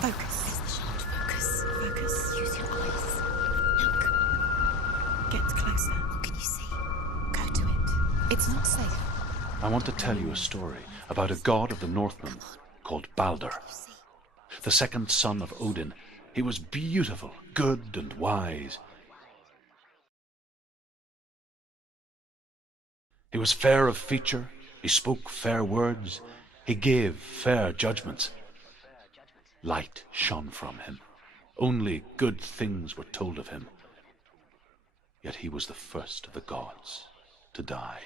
Focus. Where's the shard? Focus. Focus. Use your eyes. Look. Get closer. What can you see? Go to it. It's not safe. I want to tell you a story about a god of the Northmen called Balder. See? The second son of Odin. He was beautiful, good and wise. He was fair of feature, he spoke fair words, he gave fair judgments. Light shone from him. Only good things were told of him. Yet he was the first of the gods to die.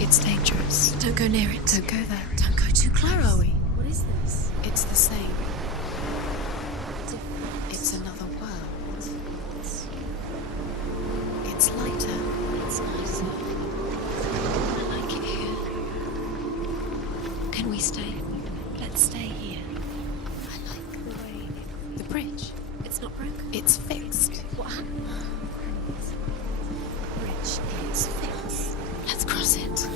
It's dangerous. Don't go near it. Don't go there. Don't go too close. Where are we? What is this? It's the same. It's another world. It's lighter. It's nice. I like it here. Can we stay? Let's stay here. I like the way. The bridge. It's not broken. It's fixed. What happened? The bridge is fixed. Let's cross it.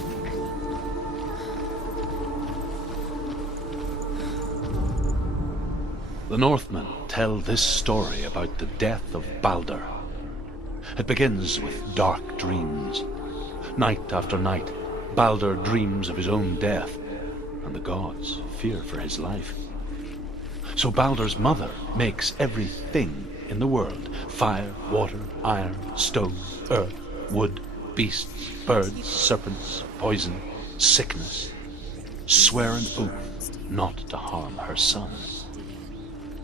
The Northmen tell this story about the death of Balder. It begins with dark dreams. Night after night, Balder dreams of his own death, and the gods fear for his life. So Balder's mother makes everything in the world: fire, water, iron, stone, earth, wood, beasts, birds, serpents, poison, sickness, swear an oath not to harm her son.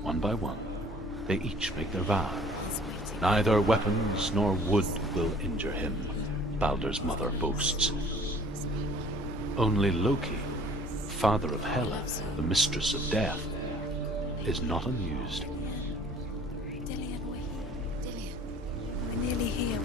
One by one, they each make their vow. Neither weapons nor wood will injure him, Balder's mother boasts. Only Loki, father of Hela, the mistress of death, is not amused. Dillian, Dillian. we're nearly here.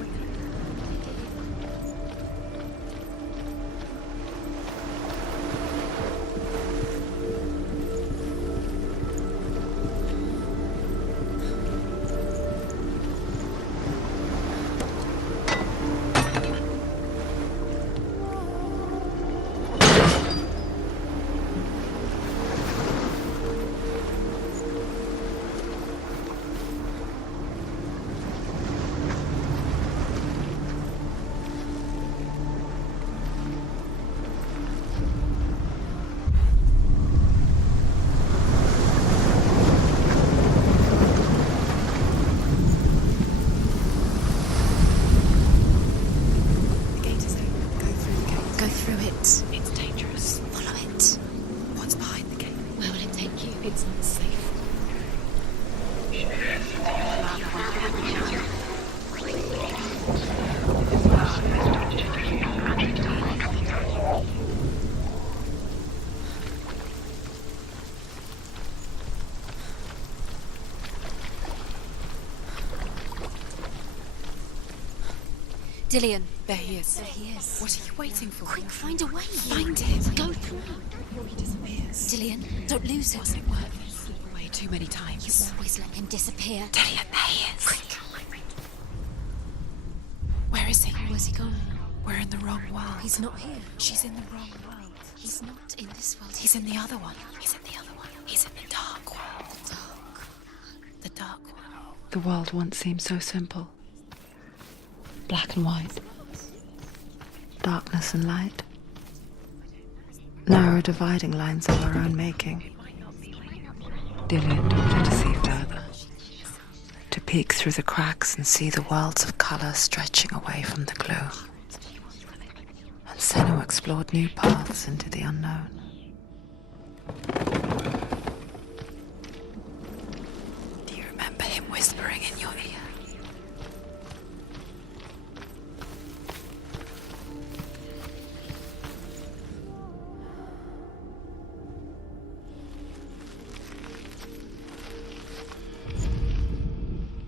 The gate is open. Go through the gate. Go through it. It's dangerous. Follow it. What's behind the gate? Where will it take you? It's not safe. Dillian. There he is. There he is. What are you waiting for? Quick, find a way. Find him. Go through. He disappears. Dillian, don't lose him. Wasn't it worth it? Slip away too many You times. always let him disappear. Dillian, there he is. Quick. Where is he? Where's he gone? We're in the wrong world. He's not here. She's in the wrong world. He's not in this world. He's in the other one. He's in the other one. He's in the dark world. the dark. The dark world. The world once seemed so simple. Black and white. Darkness and light. Narrow dividing lines of our own making. Dillian told her to see further, to peek through the cracks and see the worlds of colour stretching away from the gloom. And Senua explored new paths into the unknown. Do you remember him whispering in your ear?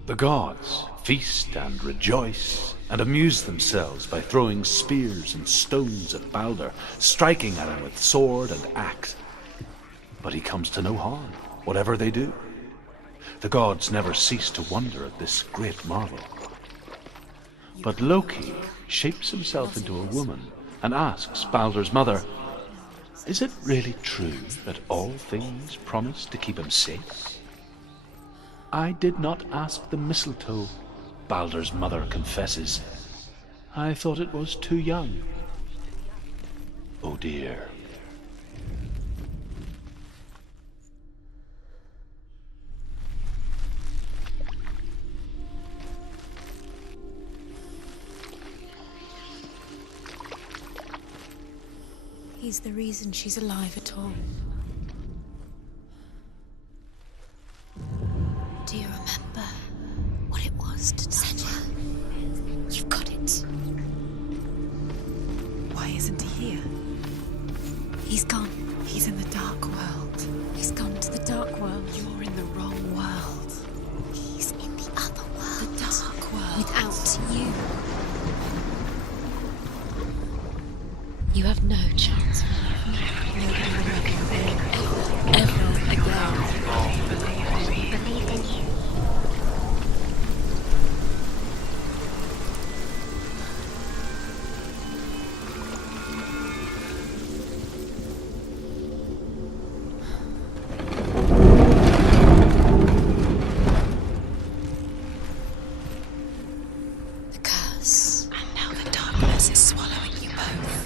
The gods feast and rejoice and amuse themselves by throwing spears and stones at Balder, striking at him with sword and axe. But he comes to no harm, whatever they do. The gods never cease to wonder at this great marvel. But Loki shapes himself into a woman and asks Balder's mother, "Is it really true that all things promise to keep him safe?" "I did not ask the mistletoe," Balder's mother confesses. "I thought it was too young." Oh dear. He's the reason she's alive at all. Do you remember what it was to touch her? You've got it. Why isn't he here? He's gone. He's in the dark world. He's gone to the dark world. You're in the wrong world. He's in the other world. The dark world. Without you. You have no chance. Nobody will love you ever again. Believed in you. The curse. And now the darkness is swallowing you both.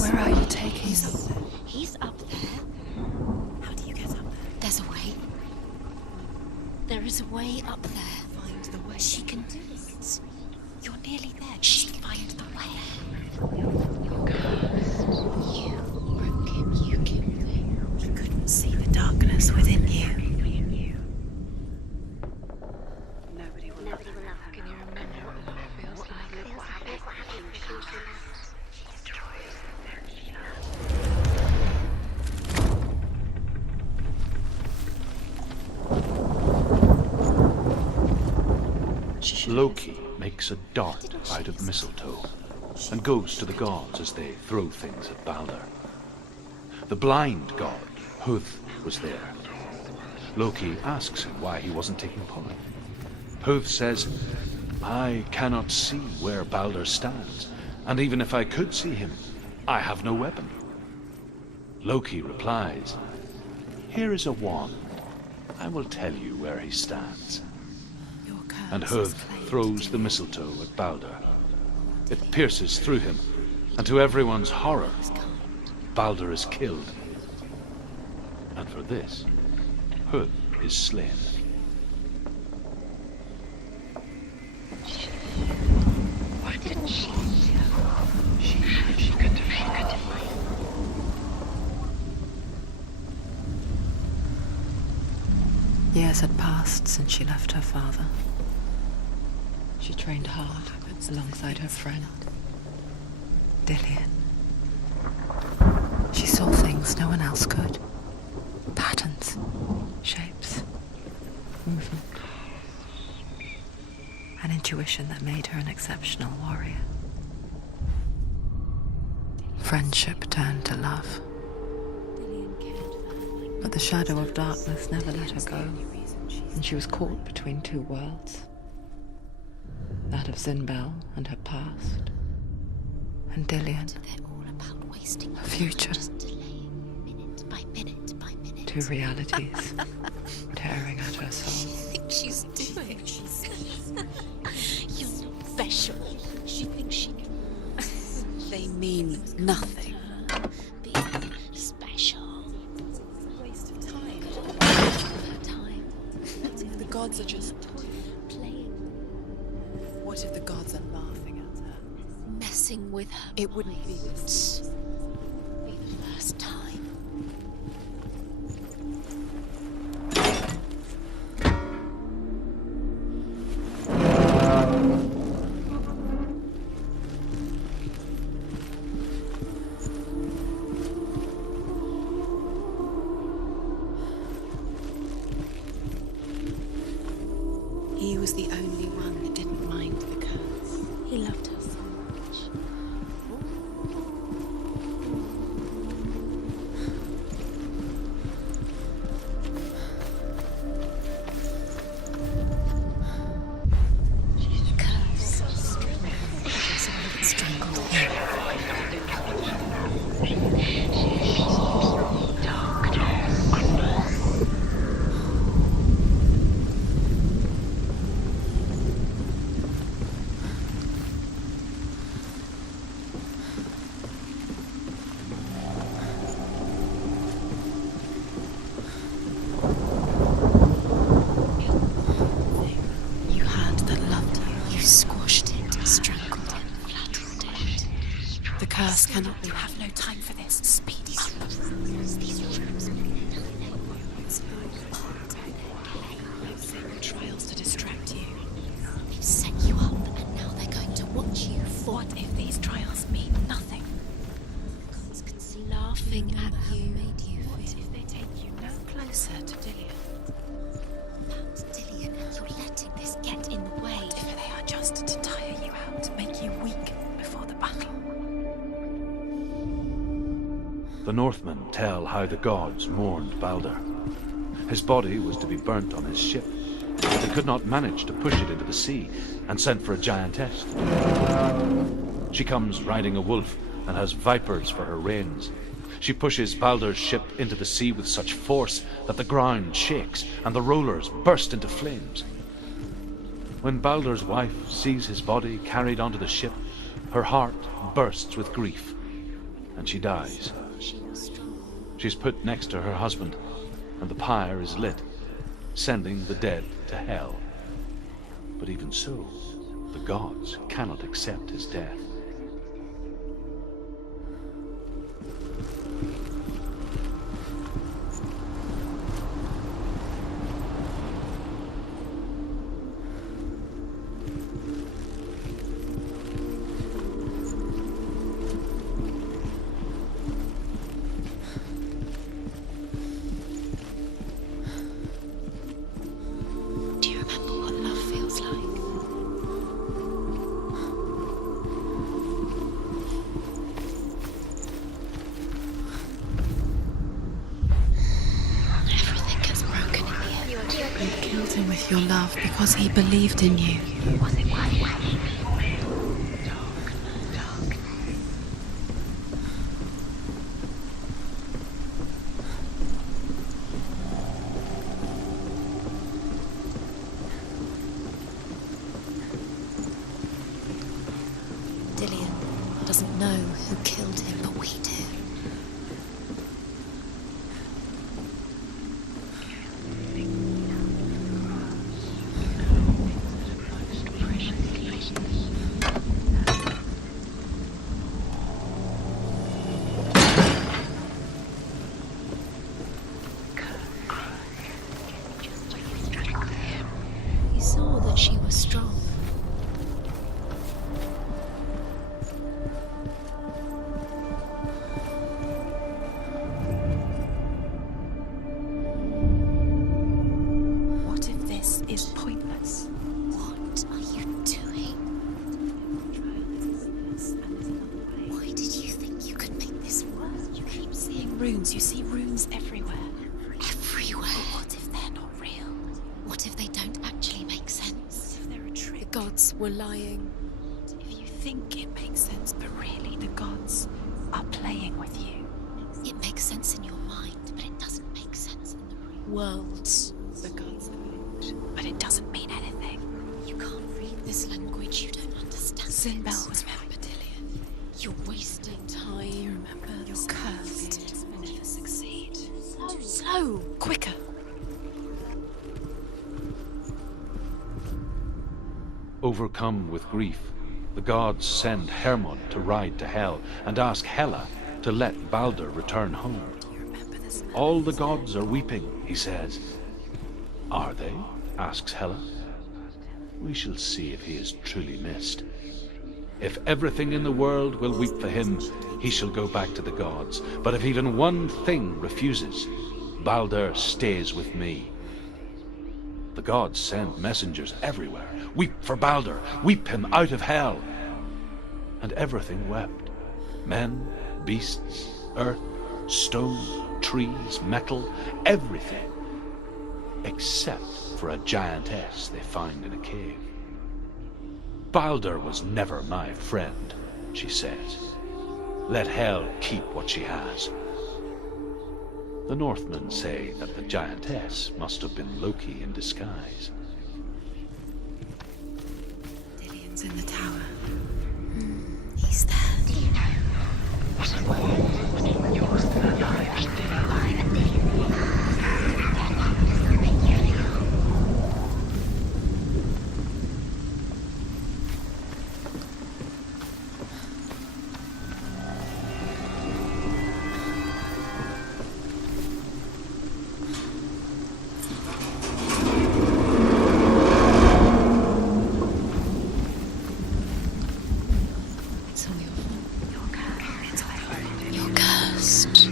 Where are you taking us? He's up there. How do you get up there? There's a way. There is a way up there. Find the way. She can do it. You're nearly there. She can find the way. You're cursed. You broke him. You killed him. You couldn't see the darkness within you. Nobody will love you. Can you remember what love feels like? Loki makes a dart out of mistletoe and goes to the gods as they throw things at Balder. The blind god, Huth, was there. Loki asks him why he wasn't taking part. Huth says, "I cannot see where Balder stands, and even if I could see him, I have no weapon." Loki replies, "Here is a wand. I will tell you where he stands." And Huth throws the mistletoe at Balder. It pierces through him, and to everyone's horror, Balder is killed. And for this, Huth is slain. Why didn't she? She could have. Years had passed since she left her father. She trained hard alongside her friend, Dillian. She saw things no one else could. Patterns, shapes, movement. An intuition that made her an exceptional warrior. Friendship turned to love. But the shadow of darkness never let her go, and she was caught between two worlds. That of Zinbel and her past, and Dillian, They're all about wasting her future. Just delaying minute by minute by minute. Two realities tearing at her soul. I think she's doing. You're not special. She thinks she can. They mean nothing. Being gods are just playing, What if the gods are laughing at her? messing with her. It wouldn't be this. Be the first time. He was the only one that didn't mind the curse. He loved her so much. The curse. It strangled him. You had that loved you. You squashed it, strangled him, flattened it. The curse cannot be. You have no time for this. Speed up. These rooms. Sacred trials to distract you. They've set you up, and now they're going to watch you fall. What if these trials mean nothing? Gods can see laughing at you. Made you What feel if they take you no closer to Dillian? about Dillian, and you're letting this get in the way. What if they are just to tire you out, to make you weak before the battle? The Northmen tell how the gods mourned Balder. His body was to be burnt on his ship, but they could not manage to push it into the sea, and sent for a giantess. She comes riding a wolf and has vipers for her reins. She pushes Balder's ship into the sea with such force that the ground shakes and the rollers burst into flames. When Balder's wife sees his body carried onto the ship, her heart bursts with grief, and she dies. She's put next to her husband, and the pyre is lit, sending the dead to hell. But even so, the gods cannot accept his death. Do you remember what love feels like? Everything gets broken in the end. You killed him with your love because he believed in you. Was it right? Dillian doesn't know who killed him, but we do. He saw that she was strong. What if this is pointless? What are you doing? Why did you think you could make this work? You keep seeing runes. You see runes everywhere. Everywhere. What if they're not real? What if they don't actually make sense? If they're a The trick? gods were lying. If you think it makes sense, but really the gods are playing with you. It makes sense in your mind, but it doesn't make sense in the real world. The gods vote, but it doesn't mean anything. You can't read this language, you don't understand. Sinbel it. was right, Dillian. You're wasting time. You remember you're cursed. Will never succeed. Slow. Quicker. Overcome with grief, the gods send Hermod to ride to Hell and ask Hela to let Balder return home. All the gods are weeping, he says. Are they? Asks Hela. We shall see if he is truly missed. If everything in the world will weep for him, he shall go back to the gods. But if even one thing refuses, Balder stays with me. The gods send messengers everywhere. Weep for Balder, weep him out of Hell. And everything wept. Men, beasts, earth, stone, trees, metal, everything. Except for a giantess they find in a cave. Balder was never my friend, she says. Let Hel keep what she has. The Northmen say that the giantess must have been Loki in disguise. Dillian's in the tower. He's there. You're cursed.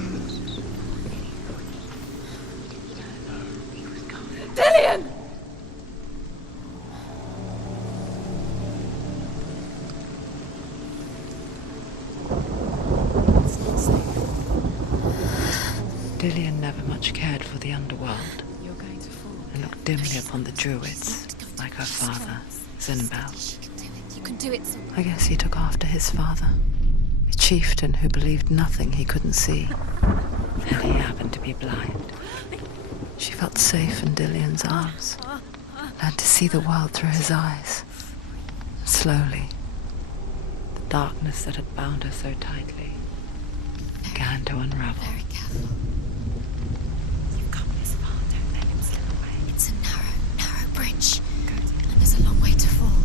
Dillian! Dillian never much cared for the underworld and looked dimly upon the druids, like her father, Zinbel. You can do it. I guess he took after his father, a chieftain who believed nothing he couldn't see, and he happened to be blind. She felt safe in Dillian's arms, learned to see the world through his eyes. Slowly, the darkness that had bound her so tightly began to unravel. Very careful. You've come this far, don't let him slip away. It's a narrow bridge. And there's a long way to fall.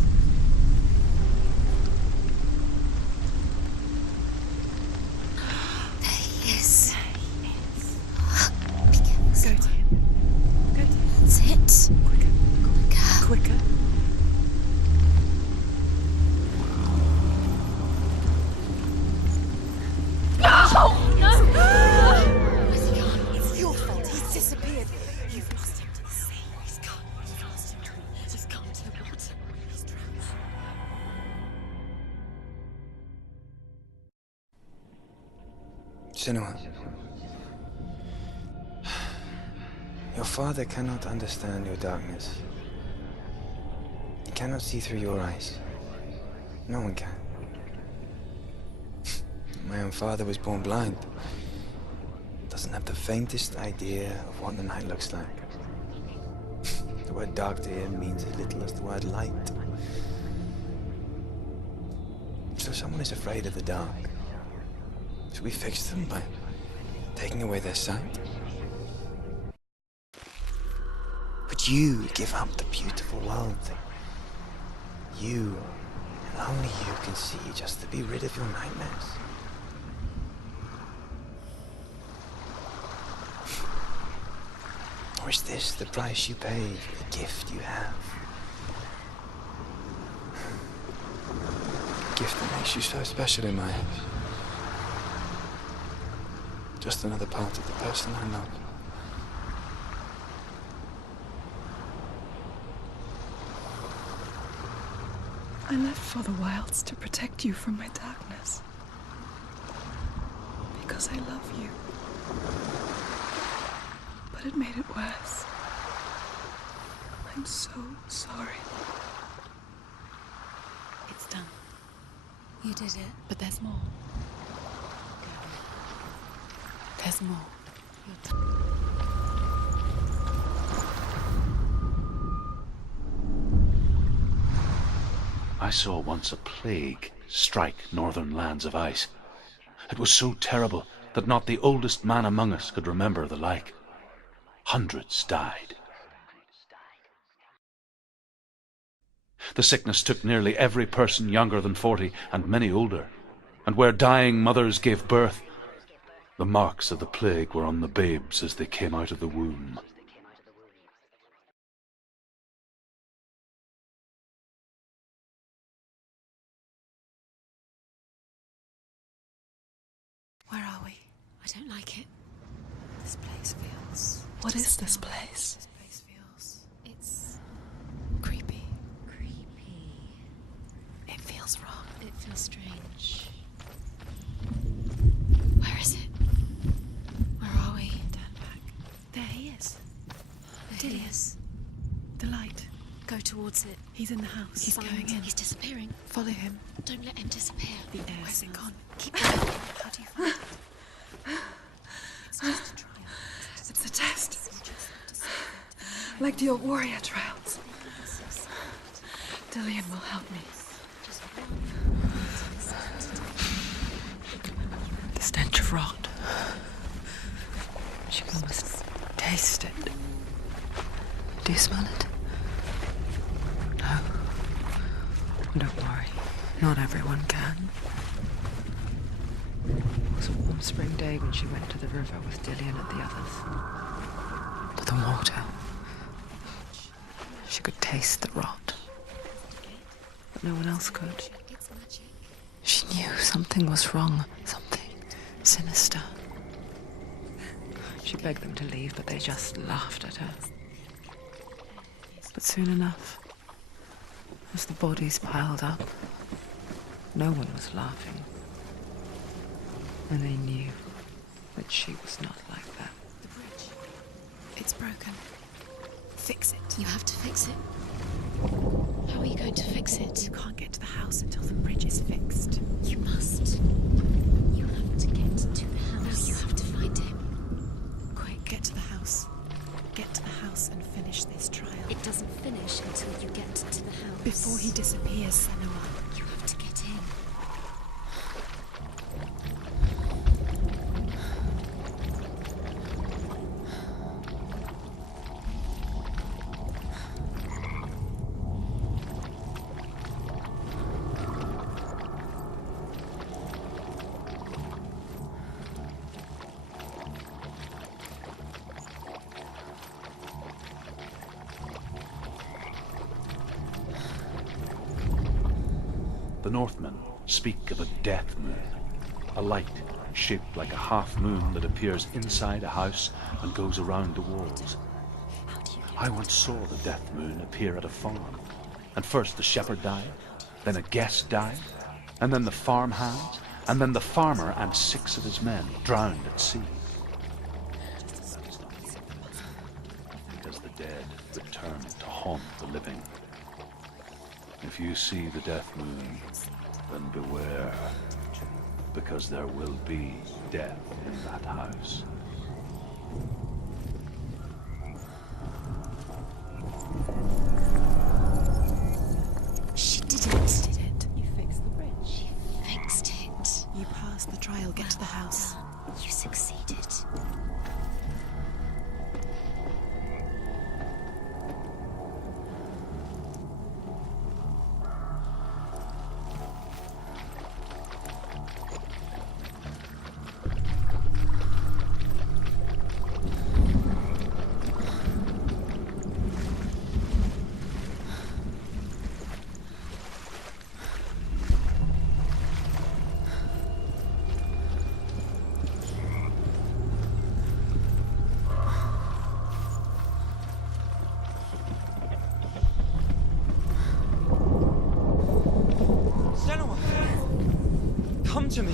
There he is. Be careful. Go to him. Go to him. That's it. Quicker. Quicker. It's your fault. He's disappeared. You've lost him to the sea. He's gone. You've lost him. He's gone to the water. He's drowned. Senua, your father cannot understand your darkness. He cannot see through your eyes. No one can. My own father was born blind. Doesn't have the faintest idea of what the night looks like. The word dark to him means as little as the word light. So someone is afraid of the dark. Should we fix them by taking away their sight? Would you give up the beautiful world that you, and only you, can see just to be rid of your nightmares? Or is this the price you pay for the gift you have? A gift that makes you so special in my eyes. Just another part of the person I love. I left for the wilds to protect you from my darkness. Because I love you. But it made it worse. I'm so sorry. It's done. You did it. But there's more. There's more. I saw once a plague strike northern lands of ice. It was so terrible that not the oldest man among us could remember the like. Hundreds died. The sickness took nearly every person younger than 40 and many older. And where dying mothers gave birth, the marks of the plague were on the babes as they came out of the womb. Where are we? I don't like it. This place feels... What is this place? This place feels... It's... creepy. Creepy. It feels wrong. It feels strange. Where is it? Where are we? Turn back. There he is. There he is. The light. Go towards it. He's in the house. He's Find going in. He's disappearing. Follow him. Don't let him disappear. The air Where's it smells. gone? Keep going. How do you find it? It's just a trial. It's a test. Like the old warrior trials. Dillian will help me. The stench of rot. She can almost taste it. Do you smell it? No. Don't worry. Not everyone can. It was a warm spring day when she went to the river with Dillian and the others. To the water. She could taste the rot. But no one else could. It's magic. She knew something was wrong, something sinister. She begged them to leave, but they just laughed at her. But soon enough, as the bodies piled up, no one was laughing. And they knew that she was not like that. The bridge. It's broken. Fix it. You have to fix it. How are you going to fix it? You can't get to the house until the bridge is fixed. You must. You have to get to the house. No, you have to find him. Quick, get to the house. Get to the house and finish this trial. It doesn't finish until you get to the house. Before he disappears, Senua. You have to get in. The Northmen speak of a death moon, a light shaped like a half moon that appears inside a house and goes around the walls. I once saw the death moon appear at a farm, and first the shepherd died, then a guest died, and then the farm hands, and then the farmer and 6 of his men drowned at sea. Because the dead return to haunt the living. If you see the death moon, then beware, because there will be death in that house. She didn't. You fixed the bridge. She fixed it. You passed the trial. Get to the house. You succeeded. Senua! Come to me!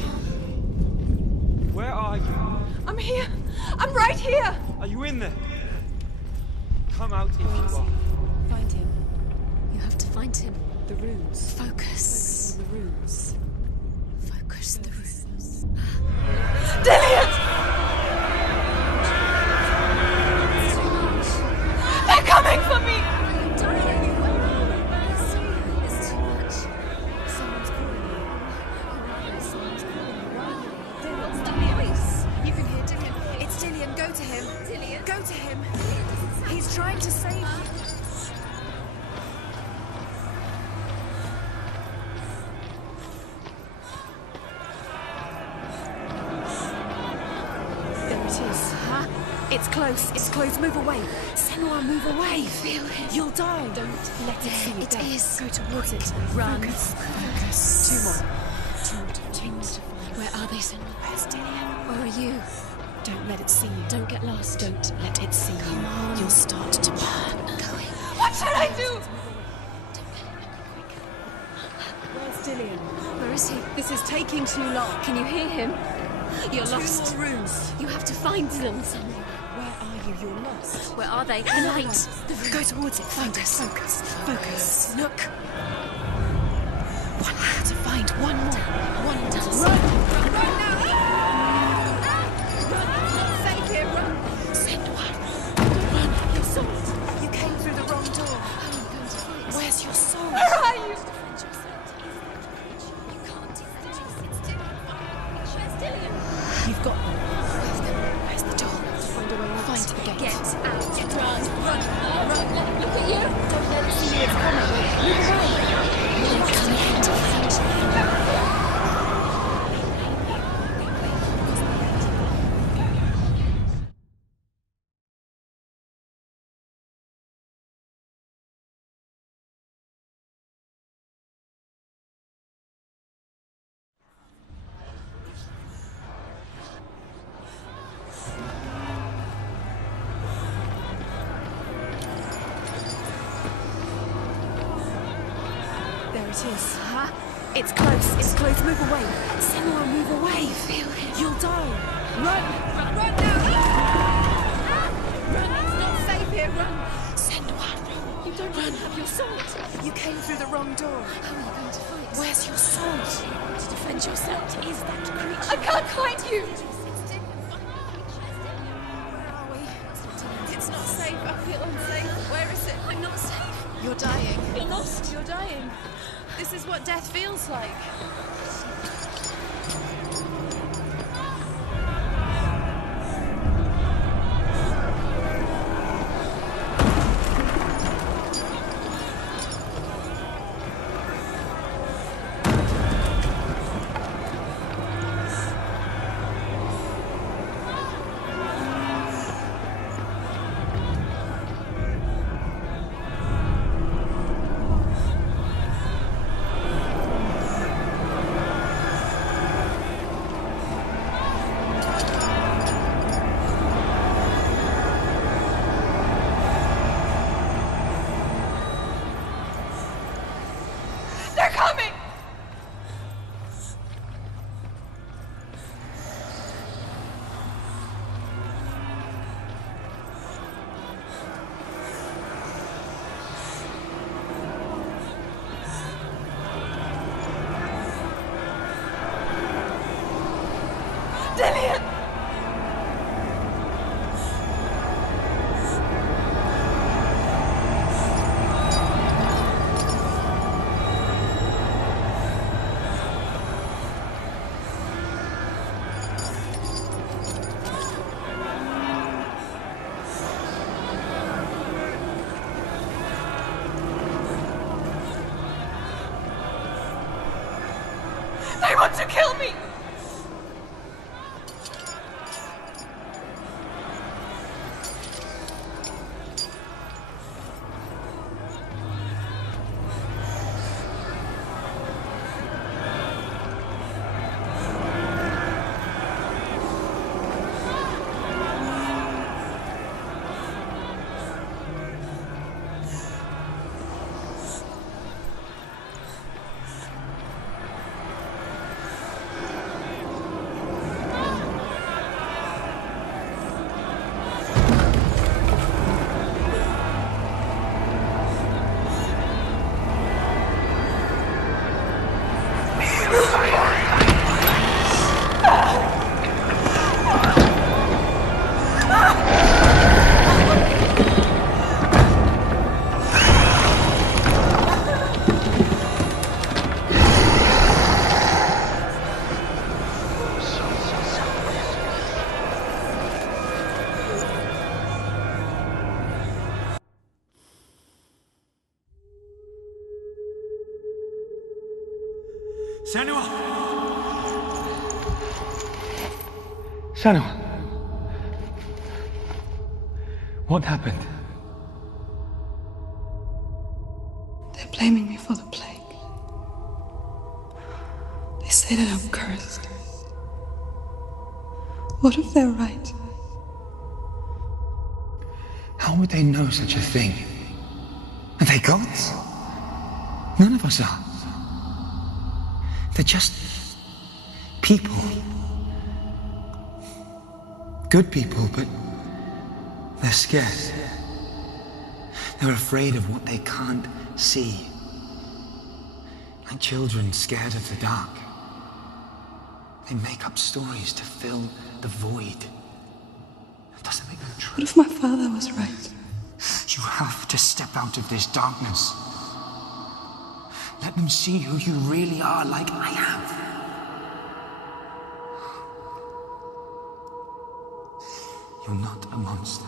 Where are you? I'm here. I'm right here. Are you in there? Come out if you are. Find him. You have to find him. The runes. Focus. The runes. Focus the runes. Dillian! They're coming for me! I'm dying. It's too much. Someone's calling you. Someone's calling you. Where are you? What's the voice? You can hear Dillian. It's Dillian. Go to him. Dillian? Go to him. He's trying to save you. it is. Huh? It's close. It's close. Move away. Senua, move away. Feel it. You'll die. Don't let it see you. It Go. is. Go towards it. Run. Focus. Two more. Two more to find. Where are they, Senua? Where's Dillian? Where are you? Don't let it see you. Don't get lost. Don't let it see Come you. on. You'll start to burn. Going. What should I do? Where's Dillian? Where is he? This is taking too long. Can you hear him? You're lost. Two more rooms. You have to find them. Where are you? You're lost. Where are they? The light. Go towards it. Focus. Focus. Focus. Look. One more to find. One more. One does. Run! Run now! Run! Not safe here. Run! Senua. Run! You saw it. You came through the wrong door. How are you going to fight? Where's your soul? Where are you? You can't do that. It's too much. Where's Dillian? You've got them. Where's the door? Find a way out. Find the gate. Get out. Run! Run! Run! Look at you. Don't let it see you. It's coming. Move away. They're coming to find you. There it is. Huh? It's close. It's close. Move away. Senua, move away. Feel it. You'll die. Run! Run! Run now! Run! It's not safe here. Run! Senua, run! You don't even have your sword. You came through the wrong door. How are you going to fight? Where's your sword? To defend yourself. What is that creature? I can't find you. Where are we? It's not safe. I feel unsafe. Where is it? I'm not safe. You're dying. You're lost. You're dying. This is what death feels like. They're coming! Dillian! They want to kill me! Senua! Senua! What happened? They're blaming me for the plague. They say that I'm cursed. What if they're right? How would they know such a thing? Are they gods? None of us are. They're just people. Good people, but they're scared. They're afraid of what they can't see. Like children scared of the dark. They make up stories to fill the void. That doesn't make them true. What if my father was right? You have to step out of this darkness. Let them see who you really are, like I have. You're not a monster.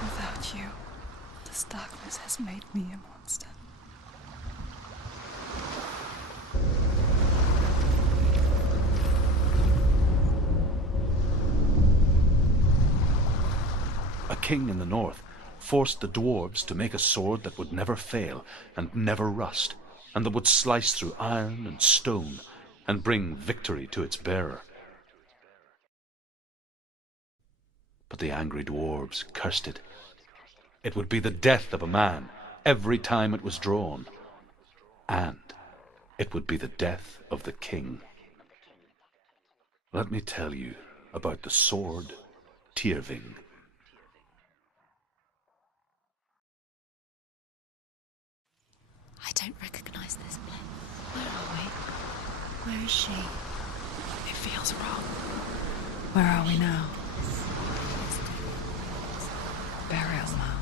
Without you, this darkness has made me a monster. A king in the north forced the dwarves to make a sword that would never fail and never rust, and that would slice through iron and stone and bring victory to its bearer. But the angry dwarves cursed it. It would be the death of a man every time it was drawn, and it would be the death of the king. Let me tell you about the sword Tyrving. I don't recognize this place. Where are we? Where is she? It feels wrong. Where are we now? Burial mound.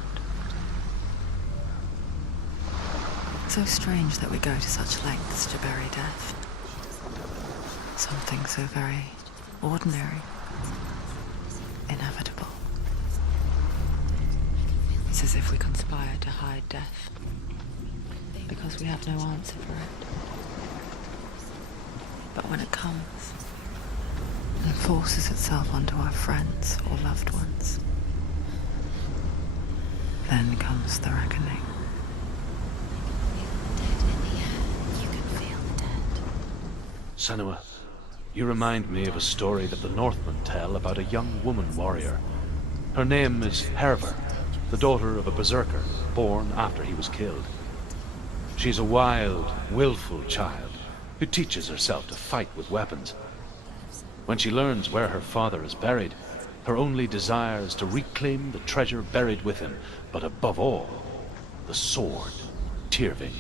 So strange that we go to such lengths to bury death. Something so very ordinary, inevitable. It's as if we conspire to hide death, because we have no answer for it. But when it comes and forces itself onto our friends or loved ones, then comes the reckoning. You can feel the dead. Senua, you remind me of a story that the Northmen tell about a young woman warrior. Her name is Hervor, the daughter of a berserker born after he was killed. She's a wild, willful child who teaches herself to fight with weapons. When she learns where her father is buried, her only desire is to reclaim the treasure buried with him, but above all, the sword Tyrving.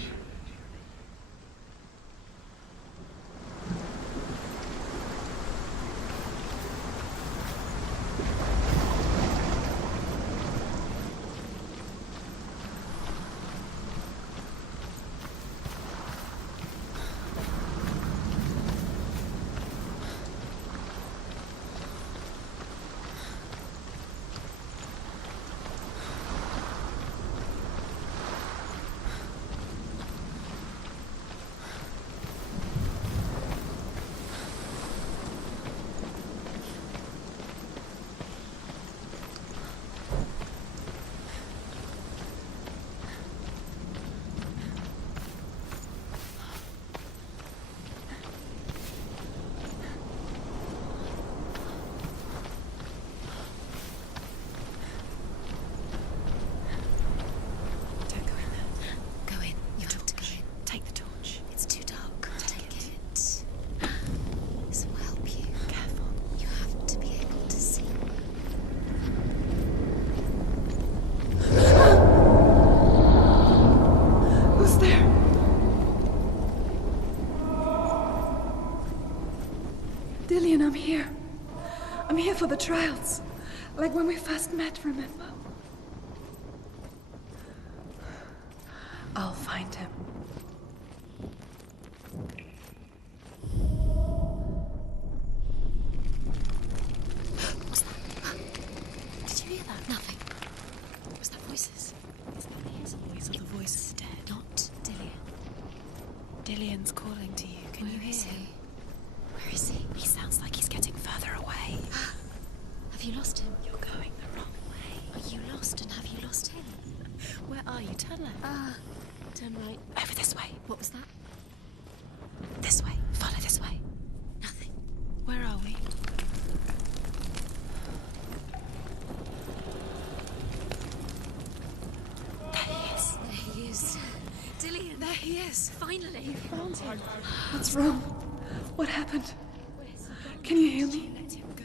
Don't go in there. Go in. You have to go in. Take the torch. It's too dark. Take it. This will help you. Careful. You have to be able to see. Who's there? Dillian, I'm here. I'm here for the trials. Like when we first met, remember? I'll find him. What's that? Did you hear that? Nothing. Was that voices? It's not the ears of voices. are the voices dead. Not Dillian. Dillian's calling to you. Can you hear him? Where is he? He sounds like he's getting further away. Have you lost him? You're going the wrong way. Are you lost and have you lost him? Where are you? Turn left. Turn right. Over this way. What was that? This way. Follow this way. Nothing. Where are we? There he is. There he is. Dillian. There he is. Finally. Found him. What's wrong? What happened? Can you hear me? Let him go.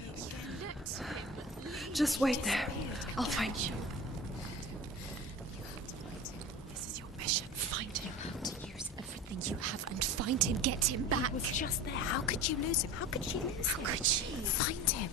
Just wait there. I'll find you. This is your mission. Find him. To use everything you have and find him. Get him back. He was just there. How could you lose him? How could she lose him? How could she? Find him.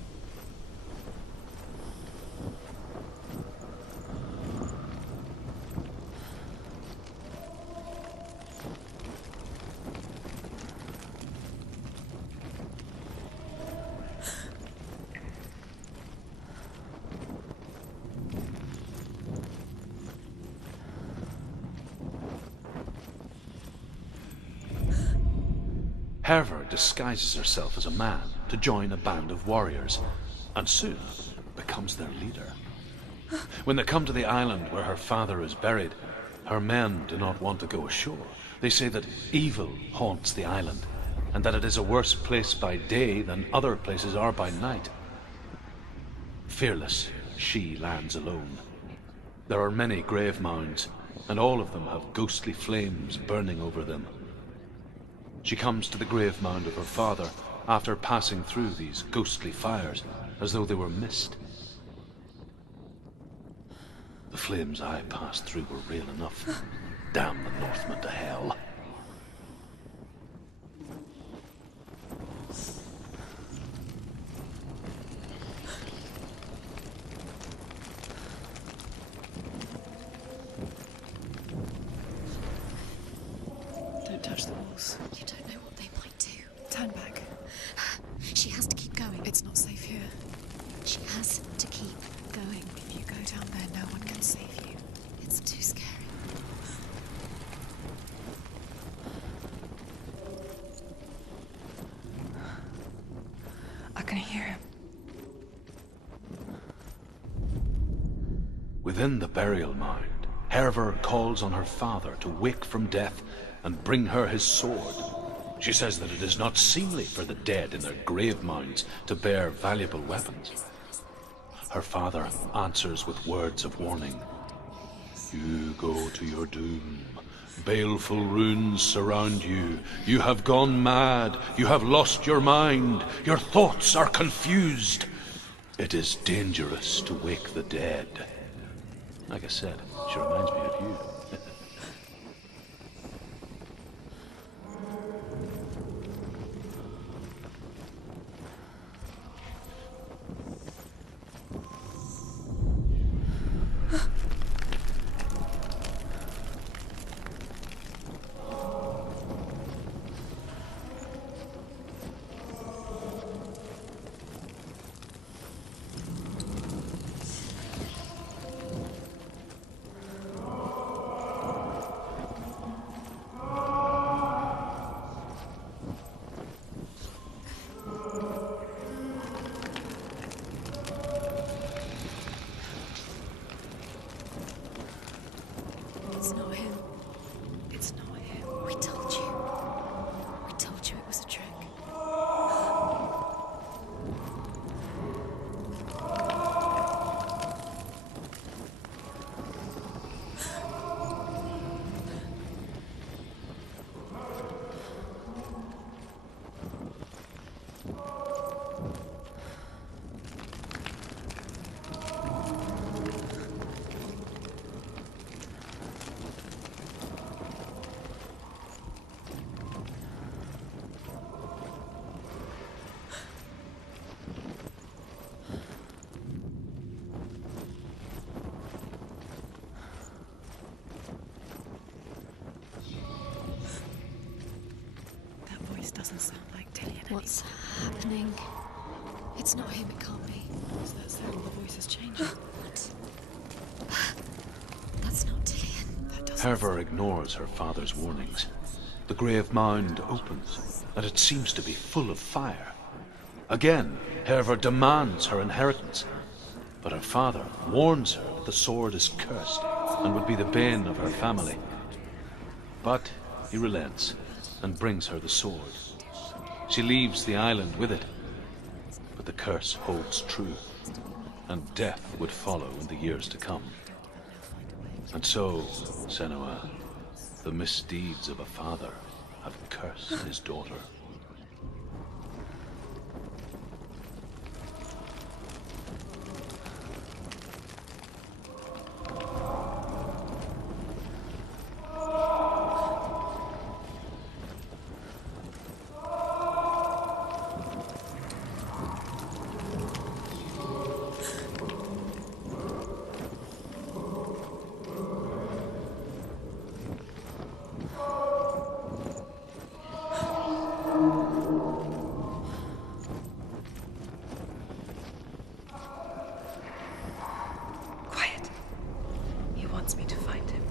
Herver disguises herself as a man to join a band of warriors, and soon becomes their leader. When they come to the island where her father is buried, her men do not want to go ashore. They say that evil haunts the island, and that it is a worse place by day than other places are by night. Fearless, she lands alone. There are many grave mounds, and all of them have ghostly flames burning over them. She comes to the grave mound of her father after passing through these ghostly fires, as though they were mist. The flames I passed through were real enough. Damn the Northmen to hell. Don't touch the walls. You don't know what they might do. Turn back. She has to keep going. It's not safe here. She has to keep going. If you go down there, no one can save you. It's too scary. I can hear him. Within the burial mound, Herver calls on her father to wake from death and bring her his sword. She says that it is not seemly for the dead in their grave mounds to bear valuable weapons. Her father answers with words of warning. You go to your doom. Baleful runes surround you. You have gone mad. You have lost your mind. Your thoughts are confused. It is dangerous to wake the dead. Like I said, she reminds me of you. It's not him. It's not him. We told you. We told you it was a trick. That voice doesn't sound like Dillian. What's happening? It's not him, it can't be. Is that sound? The voice is changing. What? That's not Dillian. That doesn't Hervor ignores her father's warnings. The grave mound opens, and it seems to be full of fire. Again, Hervor demands her inheritance, but her father warns her that the sword is cursed and would be the bane of her family. But he relents and brings her the sword. She leaves the island with it, but the curse holds true, and death would follow in the years to come. And so, Senua, the misdeeds of a father have cursed his daughter. Quiet. He wants me to find him.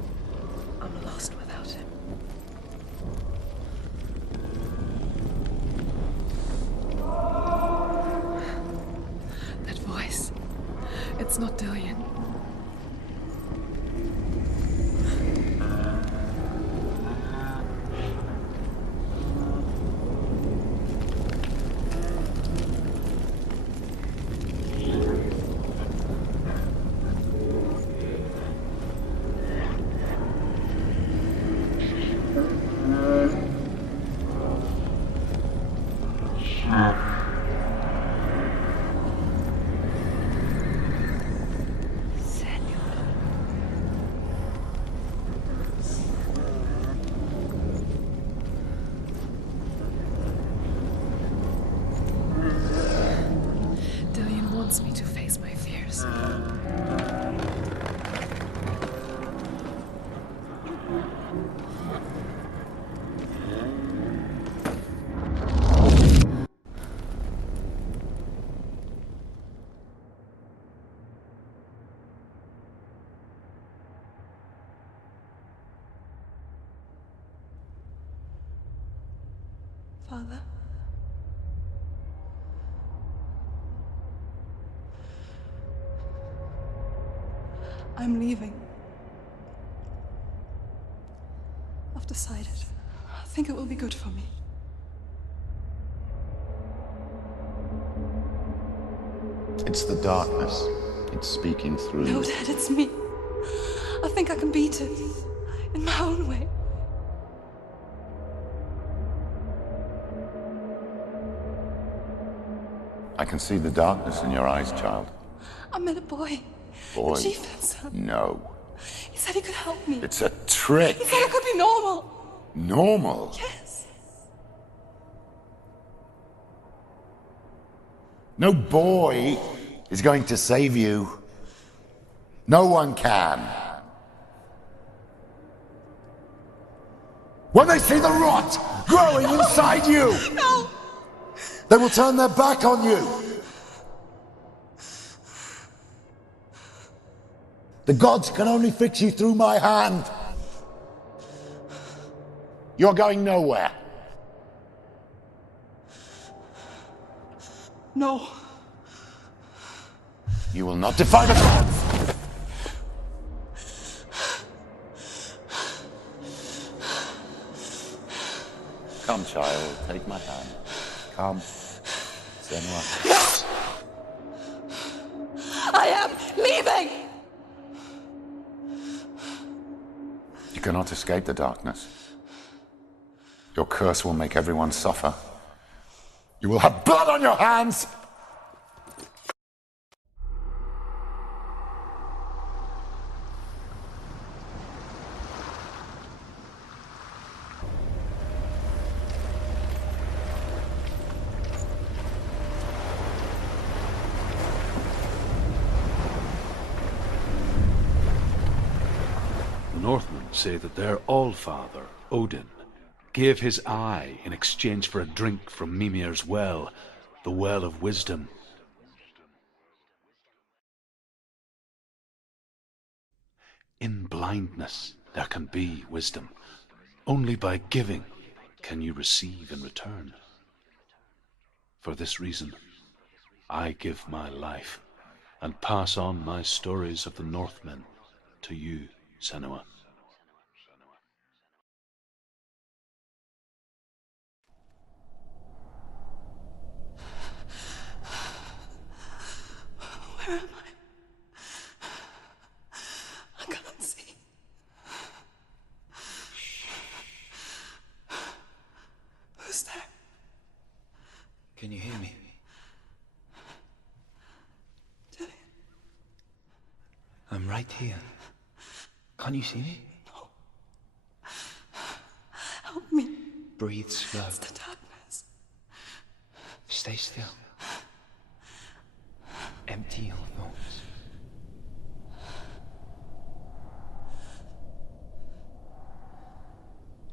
I'm lost without him. That voice. It's not Dillian. Dillian wants me to face my fears. Father? I'm leaving. I've decided. I think it will be good for me. It's the darkness. It's speaking through No, you. Dad, it's me. I think I can beat it. In my own way. I can see the darkness in your eyes, child. I met a boy. Boy. The chieftain's son. No. He said he could help me. It's a trick. He said I could be normal. Normal. Yes. No boy is going to save you. No one can. When they see the rot growing inside you, No! they will turn their back on you. The gods can only fix you through my hand. You're going nowhere. No. You will not defy the gods. Come, child, take my hand. Come. Senua. I am leaving! You cannot escape the darkness. Your curse will make everyone suffer. You will have blood on your hands! The Northmen say that their Allfather, Odin, gave his eye in exchange for a drink from Mimir's well, the Well of Wisdom. In blindness, there can be wisdom. Only by giving can you receive in return. For this reason, I give my life and pass on my stories of the Northmen to you, Senua. Where am I? I can't see. Who's there? Can you hear me? Dillian. I'm right here. Can't you see me? No. Help me. Breathe slow. It's the darkness. Stay still. Empty your thoughts.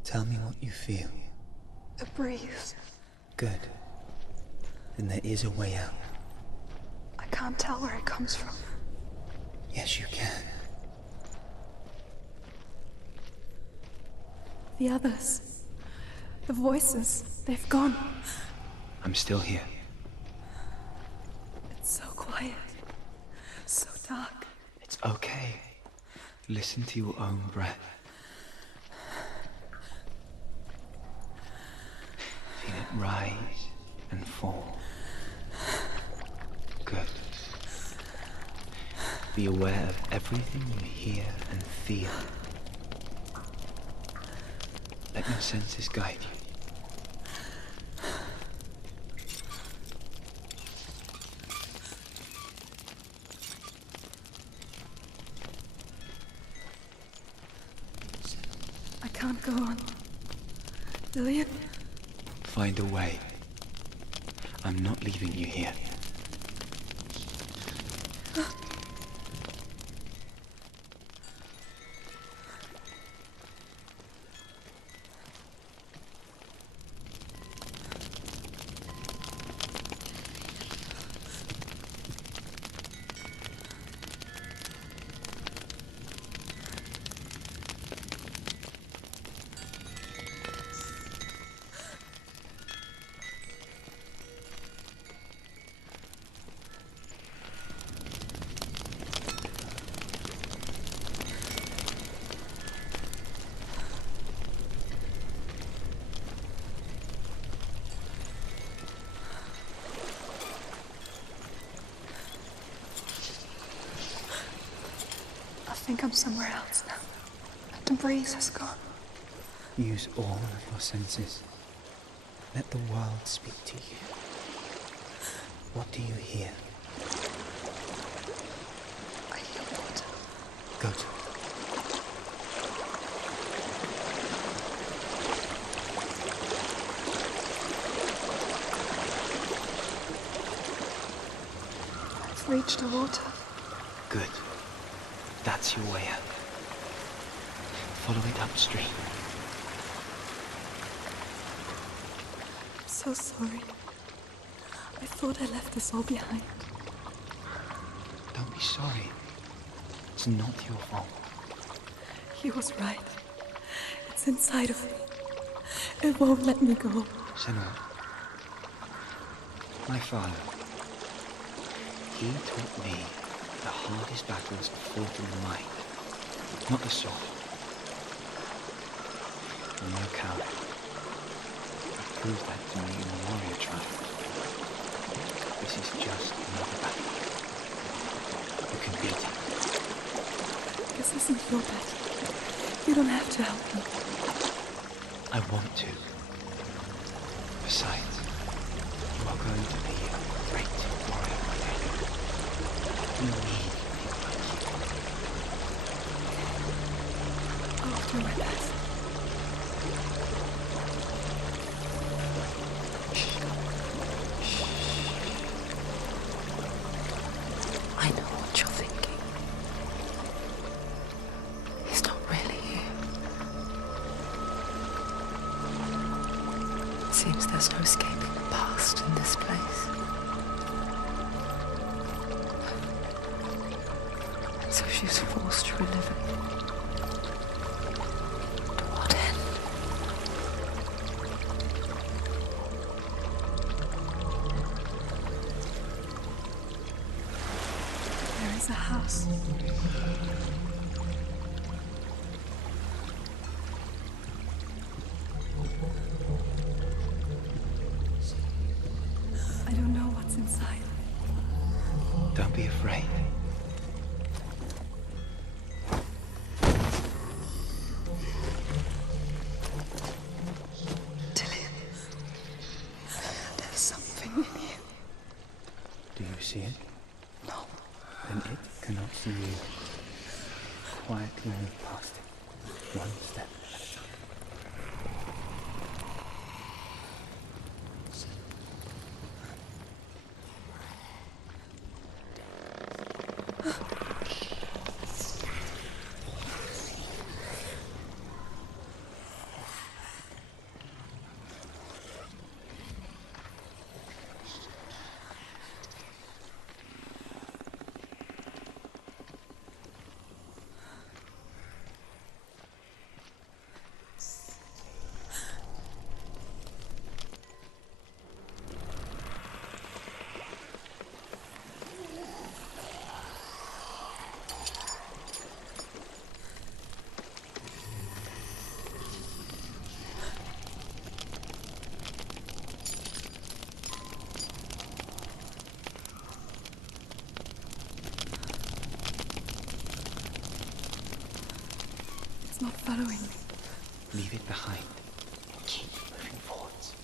Tell me what you feel. A breeze. Good. Then there is a way out. I can't tell where it comes from. Yes, you can. The others. The voices. They've gone. I'm still here. It's so quiet. So dark. It's okay. Listen to your own breath. Feel it rise and fall. Good. Be aware of everything you hear and feel. Let your senses guide you. I can't go on. Dillian? Find a way. I'm not leaving you here. I think I'm somewhere else now. The breeze has gone. Use all of your senses. Let the world speak to you. What do you hear? I hear water. Go to it. I've reached the water. Good. That's your way out. Follow it upstream. I'm so sorry. I thought I left this all behind. Don't be sorry. It's not your fault. He was right. It's inside of me. It won't let me go. Senua, my father, he taught me the hardest battles are fought in the mind, not the sword. I'm no coward. He proved that to me in the warrior tribe. This is just another battle. You can beat it. This isn't your battle. You don't have to help me. I want to. Besides, you are going to be a great warrior one day. You need people like you. I'll do my best. I know what you're thinking. He's not really here. It seems there's no escaping the past in this place. And so she's forced to relive it. house. I don't know what's inside. Don't be afraid. Dillian, there's something in you. Do you see it? No. Then it cannot see you. Quietly move past it, one step at a time. It's not following me. Leave it behind. Keep moving forwards.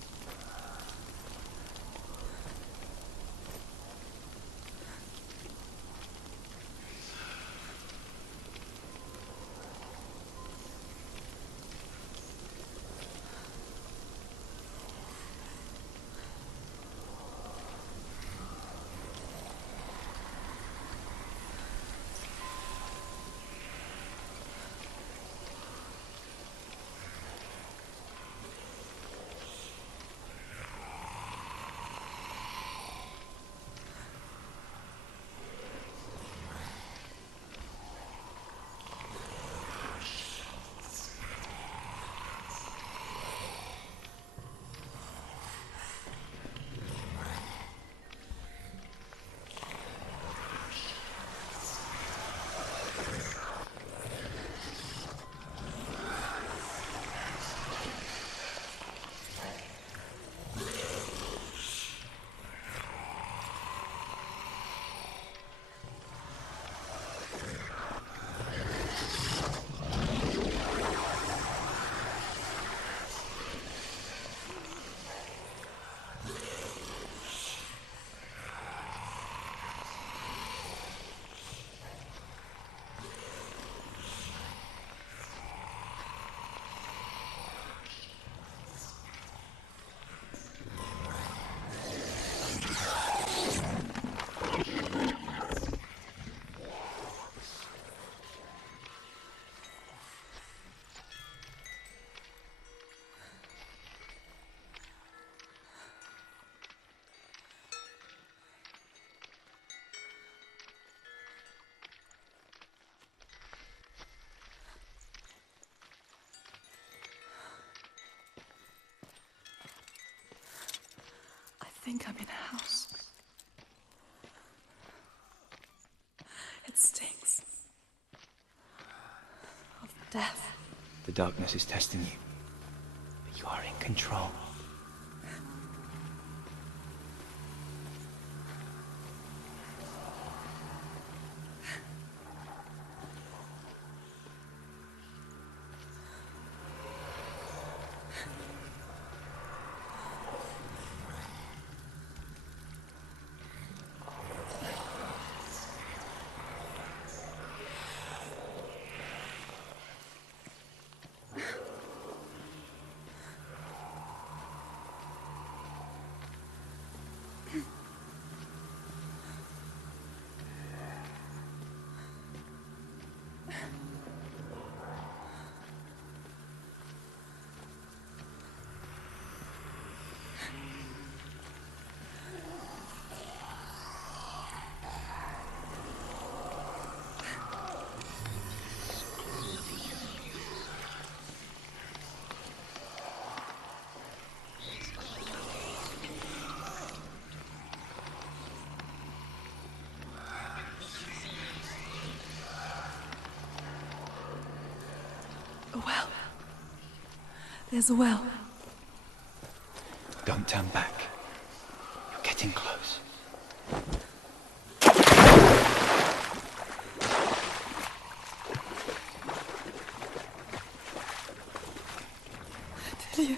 I think I'm in a house. It stinks. Of death. The darkness is testing you, but you are in control. A well. There's a well. Don't turn back. You're getting close. Delia.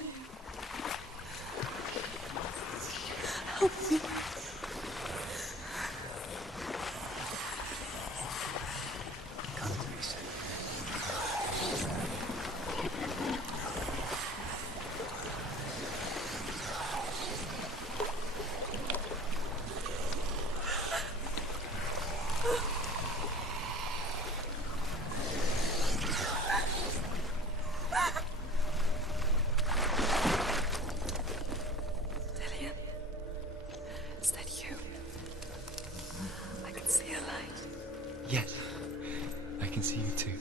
Help me. Come to me, son. Delia. Is that you? I can see a light. Yes, I can see you too.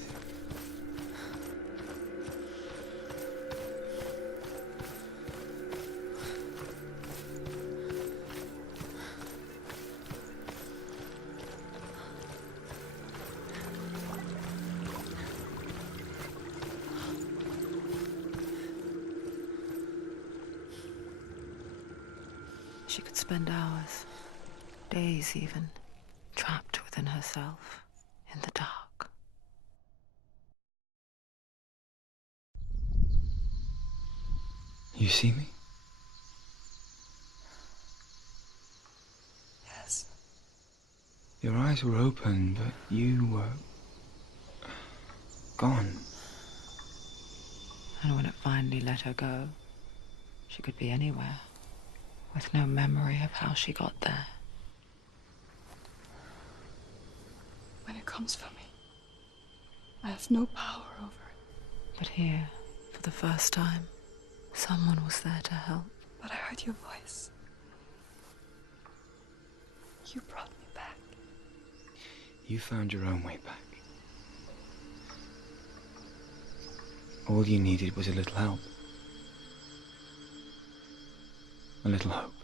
She could spend hours, days even, trapped within herself, in the dark. You see me? Yes. Your eyes were open, but you were gone. And when it finally let her go, she could be anywhere, with no memory of how she got there. When it comes for me, I have no power over it. But here, for the first time, someone was there to help. But I heard your voice. You brought me back. You found your own way back. All you needed was a little help. A little hope.